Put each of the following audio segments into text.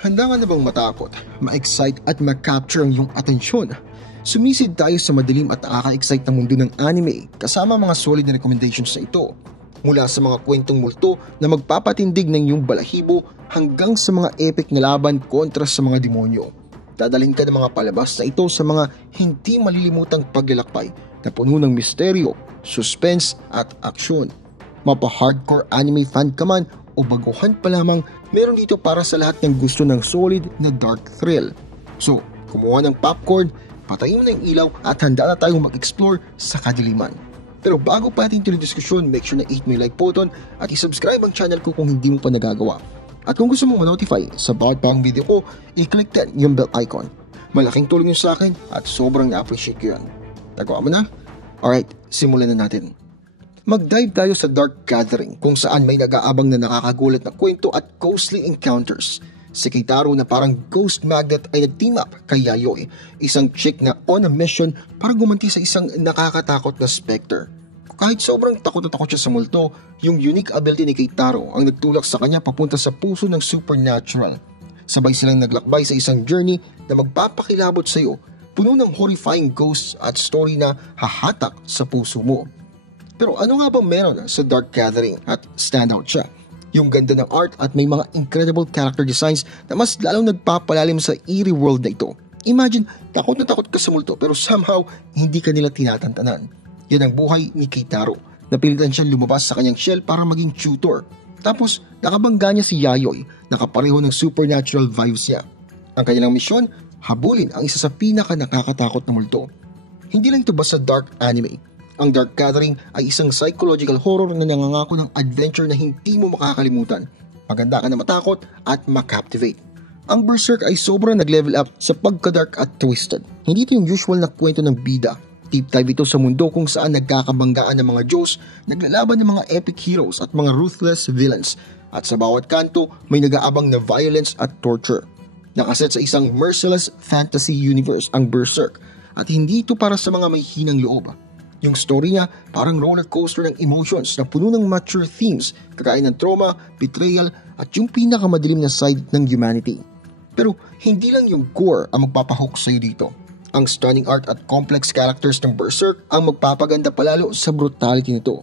Handa ka na bang matakot, ma-excite at ma-capture ang iyong atensyon? Sumisid tayo sa madilim at nakaka-excite na mundo ng anime kasama mga solid na recommendations na ito. Mula sa mga kwentong multo na magpapatindig ng iyong balahibo hanggang sa mga epic na laban kontra sa mga demonyo. Dadalhin ka ng mga palabas na ito sa mga hindi malilimutang paglalakbay na puno ng misteryo, suspense at aksyon. Mapa-hardcore anime fan ka man o baguhan pa lamang, meron dito para sa lahat ng gusto ng solid na dark thrill. So, kumuha ng popcorn, patayin mo na yung ilaw at handa na tayong mag-explore sa kadiliman. Pero bago pa natin ito yung diskusyon, make sure na hit mo yung like button at isubscribe ang channel ko kung hindi mo pa nagagawa. At kung gusto mong ma-notify sa bawat pang video ko, i-click din yung bell icon. Malaking tulong yun sa akin at sobrang na-appreciate ko yun. Nagawa mo na? Alright, simulan na natin. Mag-dive tayo sa Dark Gathering kung saan may nag-aabang na nakakagulat na kwento at ghostly encounters. Si Keitaro na parang ghost magnet ay nag-team up kay Yayoi, isang chick na on a mission para gumanti sa isang nakakatakot na specter. Kahit sobrang takot na takot siya sa multo, yung unique ability ni Keitaro ang nagtulak sa kanya papunta sa puso ng supernatural. Sabay silang naglakbay sa isang journey na magpapakilabot sa iyo, puno ng horrifying ghosts at story na hahatak sa puso mo. Pero ano nga ba meron sa Dark Gathering at standout siya? Yung ganda ng art at may mga incredible character designs na mas lalong nagpapalalim sa eerie world na ito. Imagine, takot na takot ka sa multo pero somehow hindi ka nila tinatantanan. Yan ang buhay ni Keitaro. Napilitan siyang lumabas sa kanyang shell para maging tutor. Tapos nakabangga niya si Yayoi, nakapareho ng supernatural vibes niya. Ang kanilang misyon, habulin ang isa sa pinaka nakakatakot na multo. Hindi lang ito basta dark anime. Ang Dark Gathering ay isang psychological horror na nangangako ng adventure na hindi mo makakalimutan. Maganda ka na matakot at makaptivate. Ang Berserk ay sobrang nag-level up sa pagka-dark at twisted. Hindi ito yung usual na kwento ng bida. Deep dive ito sa mundo kung saan nagkakabanggaan ng mga Diyos, naglalaban ng mga epic heroes at mga ruthless villains. At sa bawat kanto, may nag-aabang na violence at torture. Nakaset sa isang merciless fantasy universe ang Berserk at hindi ito para sa mga may hinang loob. Yung story niya parang roller coaster ng emotions na puno ng mature themes kagaya ng trauma, betrayal at yung pinakamadilim na side ng humanity. Pero hindi lang yung gore ang magpapahook sa'yo dito. Ang stunning art at complex characters ng Berserk ang magpapaganda palalo sa brutality nito.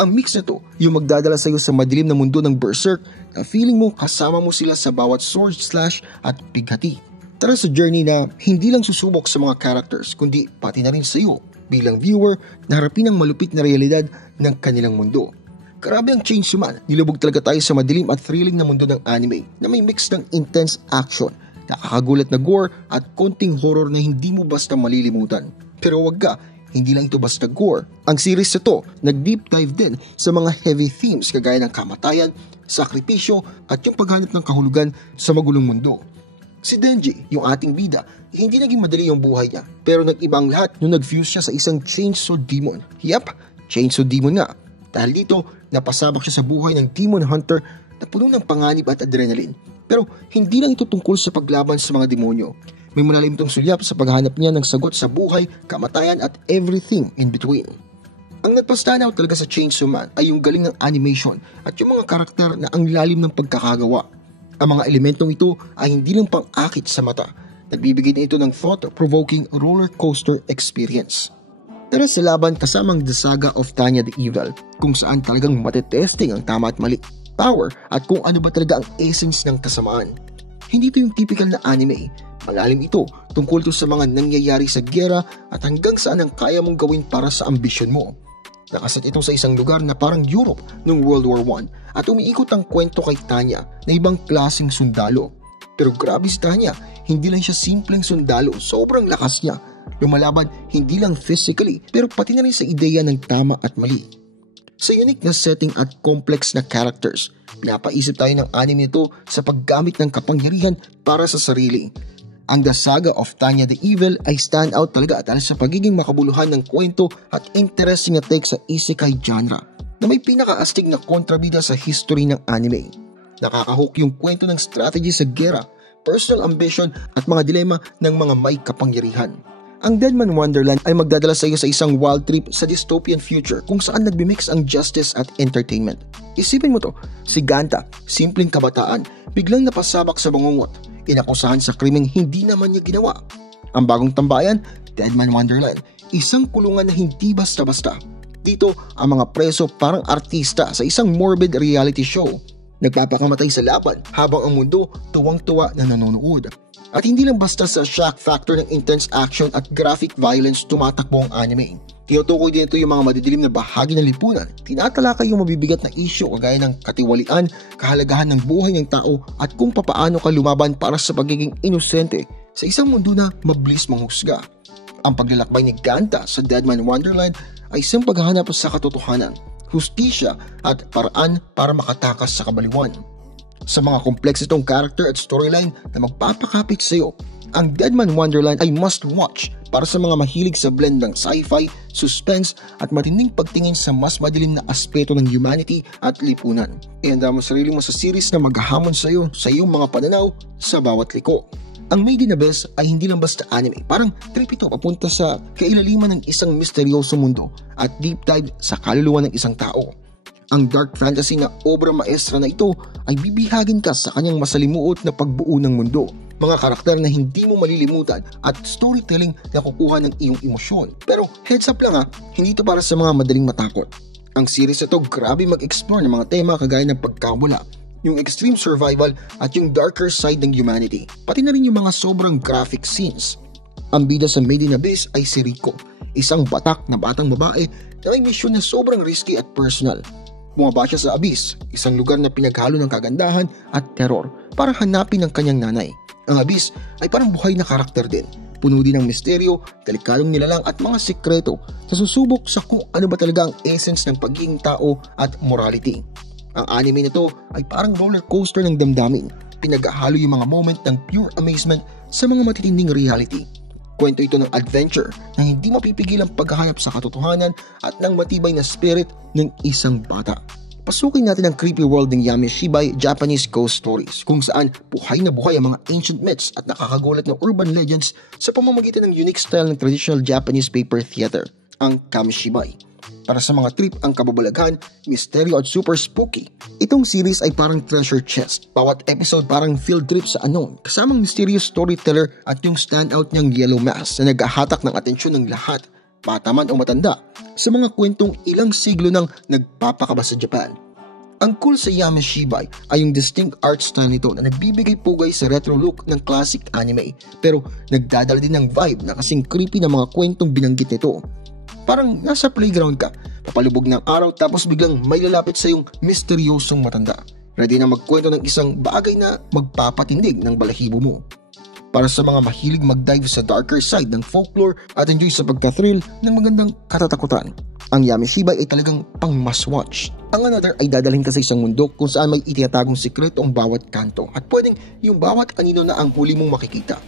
Ang mix na to yung magdadala sa'yo sa madilim na mundo ng Berserk na feeling mo kasama mo sila sa bawat sword slash at bighati. Tara sa journey na hindi lang susubok sa mga characters kundi pati na rin sa'yo bilang viewer na harapin ang malupit na realidad ng kanilang mundo. Grabe ang Chainsaw Man, nilubog talaga tayo sa madilim at thrilling na mundo ng anime na may mix ng intense action, nakakagulat na gore at konting horror na hindi mo basta malilimutan. Pero wag ka, hindi lang ito basta gore. Ang series na to, nag-deep dive din sa mga heavy themes kagaya ng kamatayan, sakripisyo at yung paghanap ng kahulugan sa magulong mundo. Si Denji, yung ating bida, hindi naging madali yung buhay niya pero nag-ibang lahat nung nag-fuse siya sa isang chainsaw demon. Yep, chainsaw demon nga. Dahil dito, napasabak siya sa buhay ng demon hunter na puno ng panganib at adrenaline. Pero hindi lang ito tungkol sa paglaban sa mga demonyo. May malalim itong sulyap sa paghanap niya ng sagot sa buhay, kamatayan at everything in between. Ang nagpa-stand out talaga sa Chainsaw Man ay yung galing ng animation at yung mga karakter na ang lalim ng pagkakagawa. Ang mga elementong ito ay hindi lang pang-akit sa mata. Nagbibigay na ito ng thought-provoking roller coaster experience. Tara sa laban kasamang The Saga of Tanya the Evil, kung saan talagang matetesting ang tama at mali, power at kung ano ba talaga ang essence ng kasamaan. Hindi ito yung typical na anime. Malalim ito, tungkol ito sa mga nangyayari sa giyera at hanggang saan ang kaya mong gawin para sa ambisyon mo. Nakaset ito sa isang lugar na parang Europe noong World War I at umiikot ang kwento kay Tanya na ibang klaseng sundalo. Pero grabe si Tanya, hindi lang siya simpleng sundalo, sobrang lakas niya. Lumalaban hindi lang physically pero pati na rin sa ideya ng tama at mali. Sa unique na setting at complex na characters, pinapaisip tayo ng anime nito sa paggamit ng kapangyarihan para sa sarili. Ang The Saga of Tanya the Evil ay stand out talaga dahil sa pagiging makabuluhan ng kwento at interesting na take sa isekai genre na may pinakaastig na kontrabida sa history ng anime. Nakakahook yung kwento ng strategy sa gera, personal ambition at mga dilema ng mga may kapangyarihan. Ang Deadman Wonderland ay magdadala sa iyo sa isang wild trip sa dystopian future kung saan nagmimix ang justice at entertainment. Isipin mo to, si Ganta, simpleng kabataan, biglang napasabak sa bangungot. inakusahan sa krimeng hindi naman niya ginawa. Ang bagong tambayan, Deadman Wonderland, isang kulungan na hindi basta-basta. Dito, ang mga preso parang artista sa isang morbid reality show. Nagpapakamatay sa laban habang ang mundo tuwang-tuwa na nanonood. At hindi lang basta sa shock factor ng intense action at graphic violence tumatakbo ang anime. Tinutukoy din ito yung mga madidilim na bahagi ng lipunan. Tinatalakay yung mabibigat na isyu kagaya ng katiwalian, kahalagahan ng buhay ng tao at kung papaano ka lumaban para sa pagiging inosente sa isang mundo na mabilis manghusga. Ang paglalakbay ni Ganta sa Deadman Wonderland ay isang paghahanap sa katotohanan, hustisya at paraan para makatakas sa kabaliwan. Sa mga kompleks itong character at storyline na magpapakapit sa iyo, ang Deadman Wonderland ay must-watch para sa mga mahilig sa blend ng sci-fi, suspense at matinding pagtingin sa mas madilim na aspeto ng humanity at lipunan. Ihanda mo sarili mo sa series na maghahamon sa iyo sa iyong mga pananaw sa bawat liko. Ang Made in Abyss ay hindi lang basta anime, parang trip ito papunta sa kailaliman ng isang misteryoso mundo at deep dive sa kaluluwa ng isang tao. Ang dark fantasy na obra maestra na ito ay bibihagin ka sa kanyang masalimuot na pagbuo ng mundo, mga karakter na hindi mo malilimutan at storytelling na kukuha ng iyong emosyon. Pero heads up lang hindi ito para sa mga madaling matakot. Ang series ito grabe mag-explore ng mga tema kagaya ng pagkawala, yung extreme survival at yung darker side ng humanity, pati na rin yung mga sobrang graphic scenes. Ang bida sa Made in Abyss ay si Rico, isang batak na batang babae na may misyon na sobrang risky at personal. Bumaba siya sa Abyss, isang lugar na pinaghalo ng kagandahan at terror para hanapin ang kanyang nanay. Ang Abyss ay parang buhay na karakter din, puno din ng misteryo, delikadong nilalang at mga sikreto na susubok sa kung ano ba talaga ang essence ng pagiging tao at morality. Ang anime nito ay parang roller coaster ng damdamin, pinaghahalo yung mga moment ng pure amazement sa mga matitinding reality. Kwento ito ng adventure na hindi mapipigil ang paghahanap sa katotohanan at ng matibay na spirit ng isang bata. Pasukin natin ang creepy world ng Yamishibai Japanese Ghost Stories, kung saan buhay na buhay ang mga ancient myths at nakakagulat na urban legends sa pamamagitan ng unique style ng traditional Japanese paper theater, ang Kamishibai. Para sa mga trip ang kababalaghan, misteryo at super spooky, itong series ay parang treasure chest. Bawat episode parang field trip sa unknown, kasamang mysterious storyteller at yung standout niyang yellow mask na naghahatak ng atensyon ng lahat, bata man o matanda, sa mga kwentong ilang siglo nang nagpapakaba sa Japan. Ang cool sa Yamishibai ay yung distinct art style nito na nagbibigay pugay sa retro look ng classic anime, pero nagdadala din ng vibe na kasing creepy na mga kwentong binanggit nito. Parang nasa playground ka, papalubog ng araw tapos biglang may lalapit sa yung misteryosong matanda. Ready na magkwento ng isang bagay na magpapatindig ng balahibo mo. Para sa mga mahilig mag-dive sa darker side ng folklore at enjoy sa pagka-thrill ng magandang katatakutan, ang Yamishibai ay talagang pang must-watch. Ang Another ay dadalhin ka sa isang mundo kung saan may itinatagong sikreto ang bawat kanto at pwedeng yung bawat anino na ang huli mong makikita.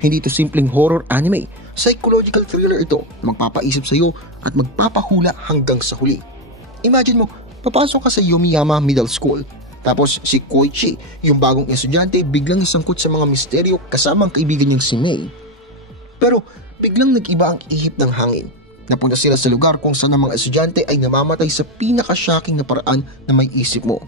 Hindi ito simpleng horror anime, psychological thriller ito, magpapaisip sa iyo at magpapahula hanggang sa huli. Imagine mo, papasok ka sa Yumiyama Middle School, tapos si Koichi, yung bagong estudyante, biglang isangkot sa mga misteryo kasama ang kaibigan niyang si Mei. Pero biglang nag-iba ang ihip ng hangin. Napunta sila sa lugar kung saan ang mga estudyante ay namamatay sa pinaka-shocking na paraan na may isip mo.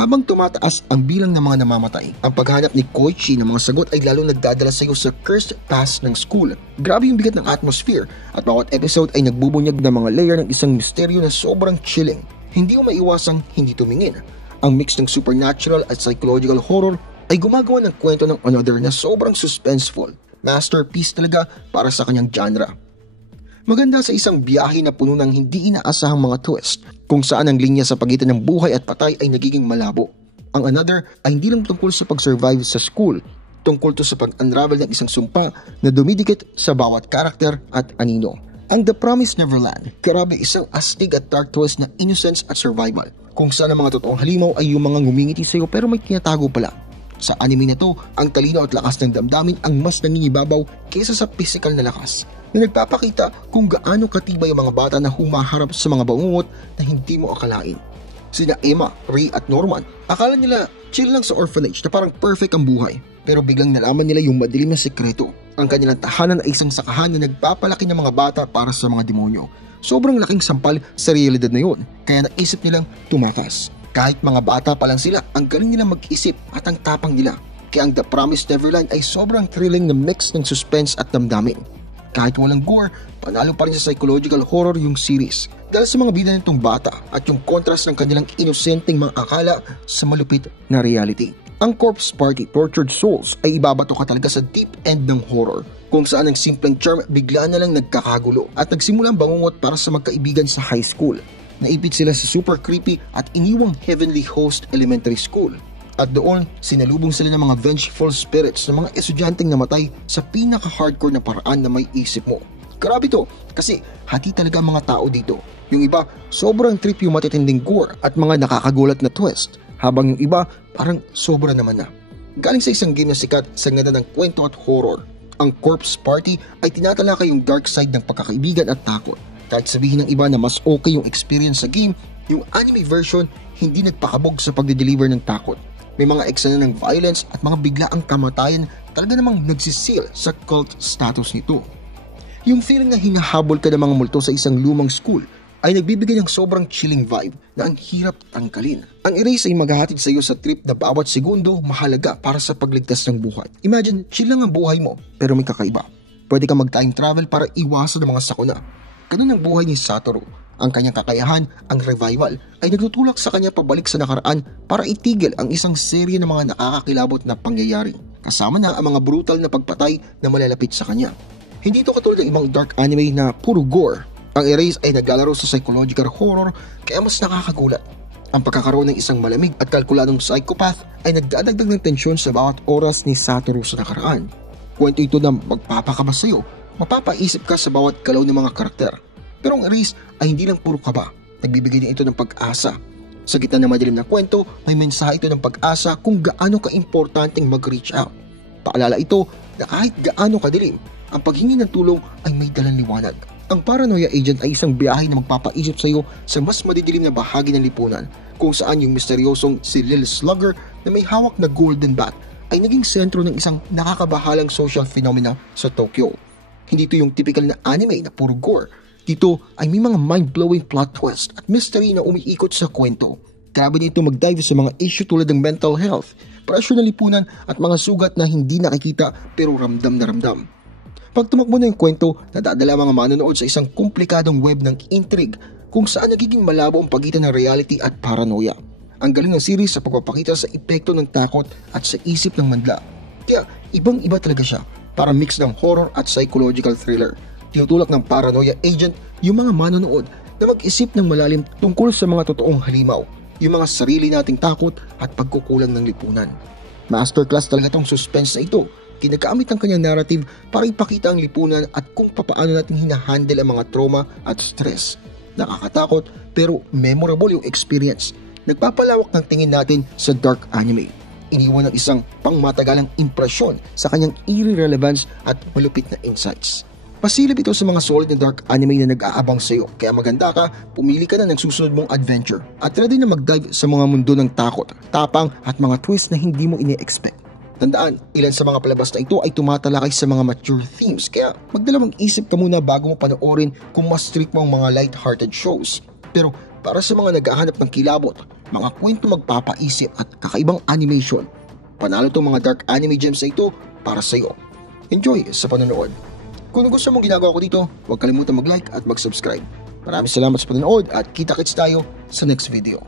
Habang tumataas ang bilang ng mga namamatay, ang paghanap ni Koichi ng mga sagot ay lalo nagdadala sa iyo sa cursed past ng school. Grabe yung bigat ng atmosphere at bawat episode ay nagbubunyag ng mga layer ng isang misteryo na sobrang chilling. Hindi mo maiwasang hindi tumingin. Ang mix ng supernatural at psychological horror ay gumagawa ng kwento ng Another na sobrang suspenseful. Masterpiece talaga para sa kanyang genre. Maganda sa isang biyahe na puno ng hindi inaasahang mga twist, kung saan ang linya sa pagitan ng buhay at patay ay nagiging malabo. Ang Another ay hindi lang tungkol sa pag-survive sa school, tungkol to sa pag-unravel ng isang sumpa na dumidikit sa bawat karakter at anino. Ang The Promised Neverland, grabe isang astig at dark twist na innocence at survival, kung saan ang mga totoong halimaw ay yung mga ngumingiti sa iyo pero may tinatago pala. Sa anime na to, ang talino at lakas ng damdamin ang mas nangingibabaw kaysa sa physical na lakas, na nagpapakita kung gaano katibay ang mga bata na humaharap sa mga bangungot na hindi mo akalain. Sina Emma, Ray at Norman, akala nila chill lang sa orphanage na parang perfect ang buhay, pero biglang nalaman nila yung madilim na sekreto. Ang kanilang tahanan ay isang sakahan na nagpapalaki ng mga bata para sa mga demonyo. Sobrang laking sampal sa realidad na yun, kaya naisip nilang tumakas. Kahit mga bata pa lang sila, ang galing nilang mag-isip at ang tapang nila. Kaya ang The Promised Neverland ay sobrang thrilling na mix ng suspense at damdamin. Kahit walang gore, panalo pa rin sa psychological horror yung series dahil sa mga bida nitong bata at yung contrast ng kanilang inosenteng mga akala sa malupit na reality. Ang Corpse Party Tortured Souls ay ibabato ka talaga sa deep end ng horror, kung saan ang simpleng charm bigla na lang nagkakagulo at nagsimulang bangungot para sa magkaibigan sa high school. Naipit sila sa super creepy at iniwang Heavenly Host Elementary School. At doon, sinalubong sila ng mga vengeful spirits ng mga estudyanteng namatay sa pinaka-hardcore na paraan na may isip mo. Grabe to, kasi hati talaga ang mga tao dito. Yung iba, sobrang trip yung matitinding gore at mga nakakagulat na twist, habang yung iba, parang sobra naman na. Galing sa isang game na sikat sa ganda ng kwento at horror, ang Corpse Party ay tinatalakay yung dark side ng pagkakaibigan at takot. Kahit sabihin ng iba na mas okay yung experience sa game, yung anime version hindi nagpakabog sa pagde-deliver ng takot. May mga eksena ng violence at mga biglaang kamatayan talaga namang nagsisil sa cult status nito. Yung feeling na hinahabol ka ng mga multo sa isang lumang school ay nagbibigay ng sobrang chilling vibe na ang hirap tangkalin. Ang Erase ay maghahatid sa iyo sa trip na bawat segundo mahalaga para sa pagligtas ng buhay. Imagine, chill lang ang buhay mo pero may kakaiba. Pwede ka mag-time travel para iwasan ang mga sakuna. Ganun ang buhay ni Satoru. Ang kanyang kakayahan, ang revival, ay nagtutulak sa kanya pabalik sa nakaraan para itigil ang isang serye ng mga nakakakilabot na pangyayari. Kasama na ang mga brutal na pagpatay na malalapit sa kanya. Hindi ito katulad ng ibang dark anime na puro gore. Ang Erase ay naglalaro sa psychological horror kaya mas nakakagulat. Ang pagkakaroon ng isang malamig at kalkuladong psychopath ay nagdadagdag ng tensyon sa bawat oras ni Satoru sa nakaraan. Kwento ito na magpapakaba sa iyo, mapapaisip ka sa bawat galaw ng mga karakter. Pero ang Erase ay hindi lang puro kaba, nagbibigay din ito ng pag-asa. Sa gitna ng madilim na kwento, may mensahe ito ng pag-asa kung gaano ka-importanteng mag-reach out. Paalala ito na kahit gaano kadilim, ang paghingi ng tulong ay may dalang liwanag. Ang Paranoia Agent ay isang biyahe na magpapaisip sa iyo sa mas madidilim na bahagi ng lipunan, kung saan yung misteryosong si Lil Slugger na may hawak na golden bat ay naging sentro ng isang nakakabahalang social phenomena sa Tokyo. Hindi ito yung typical na anime na puro gore. Dito ay may mga mind-blowing plot twist at mystery na umiikot sa kwento. Grabe nito mag-dive sa mga issue tulad ng mental health, presyo ng lipunan at mga sugat na hindi nakikita pero ramdam na ramdam. Pag tumakbo na yung kwento, nadadala mga manonood sa isang komplikadong web ng intrigue kung saan nagiging malabo ang pagitan ng reality at paranoia. Ang galing ng series sa pagpapakita sa epekto ng takot at sa isip ng mandla. Kaya ibang-iba talaga siya, para mix ng horror at psychological thriller. Tinutulak ng Paranoia Agent yung mga manonood na mag-isip ng malalim tungkol sa mga totoong halimaw, yung mga sarili nating takot at pagkukulang ng lipunan. Masterclass talaga tong suspense na ito. Ginagamit ang kanyang narrative para ipakita ang lipunan at kung paano natin hinahandle ang mga trauma at stress. Nakakatakot pero memorable yung experience. Nagpapalawak ng tingin natin sa dark anime. Iniwan ng isang pangmatagalang impresyon sa kanyang eerie relevance at malupit na insights. Pasilip ito sa mga solid na dark anime na nag-aabang sa iyo, kaya maganda ka, pumili ka na ng susunod mong adventure at ready na mag-dive sa mga mundo ng takot, tapang at mga twist na hindi mo ini-expect. Tandaan, ilan sa mga palabas na ito ay tumatalakay sa mga mature themes, kaya magdalawang isip ka muna bago mo panoorin kung mas strict mo ang mga light-hearted shows. Pero para sa mga naghahanap ng kilabot, mga kwento magpapaisip at kakaibang animation, panalo itong mga dark anime gems na ito para sa iyo. Enjoy sa panonood! Kung gusto mong ginagawa ko dito, huwag kalimutan mag-like at mag-subscribe. Maraming salamat sa panonood at kita-kits tayo sa next video.